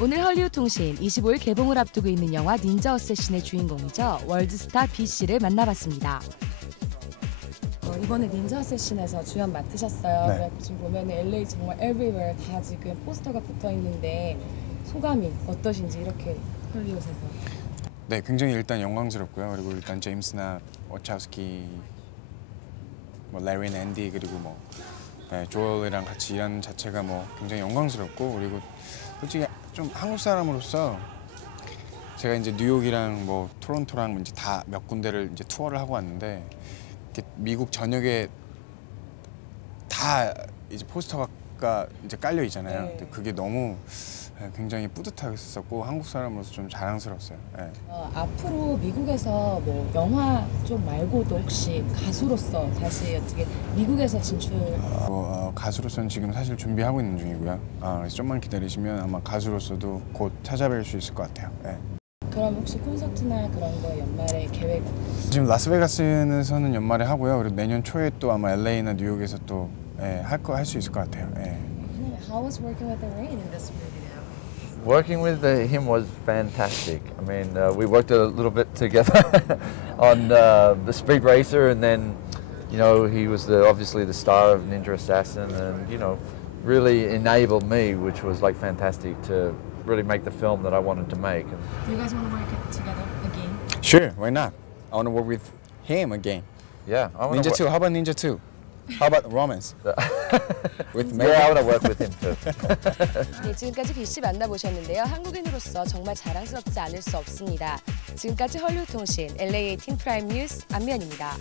오늘 헐리우드 통신 25일 개봉을 앞두고 있는 영화 닌자 어쌔신의 주인공이죠. 월드스타 B씨를 만나봤습니다. 이번에 닌자 어쌔신에서 주연 맡으셨어요. 네. 그래서 지금 보면 LA 정말 everywhere 다 지금 포스터가 붙어 있는데 소감이 어떠신지 이렇게 헐리우드에서. 네, 굉장히 일단 영광스럽고요. 그리고 일단 제임스나 워차우스키, 뭐 레리 앤디 그리고 뭐 조엘이랑 같이 일하는 자체가 뭐 굉장히 영광스럽고 그리고 솔직히 좀 한국 사람으로서 제가 이제 뉴욕이랑 뭐 토론토랑 이제 다 몇 군데를 이제 투어를 하고 왔는데 이렇게 미국 전역에 다 이제 포스터가 이제 깔려 있잖아요. 네. 근데 그게 너무 굉장히 뿌듯했었고 한국 사람으로서 좀 자랑스러웠어요. 네. 앞으로 미국에서 뭐 영화 쪽 말고도 혹시 가수로서 다시 어떻게 미국에서 진출? 가수로서는 지금 사실 준비하고 있는 중이고요. 그래서 좀만 기다리시면 아마 가수로서도 곧 찾아뵐 수 있을 것 같아요. 네. 그럼 혹시 콘서트나 그런 거 연말에 계획? 지금 라스베가스에서는 연말에 하고요. 그리고 내년 초에 또 아마 LA나 뉴욕에서 또 할 수 있을 것 같아요. How was working with the rain in this movie now? Working with him was fantastic. I mean, we worked a little bit together on the Speed Racer, and then, you know, he was obviously the star of Ninja Assassin, and you know, really enabled me, which was like fantastic to really make the film that I wanted to make. Do you guys want to work together again? Sure, why not? I want to work with him again. Yeah, I want Ninja 2. How about Ninja 2? How about romance? with Meg? Yeah, I want to work with him too. 네, 지금까지 B씨 만나보셨는데요. 한국인으로서 정말 자랑스럽지 않을 수 없습니다. 지금까지 헐리우드 통신 LA18 프라임 뉴스 안면입니다.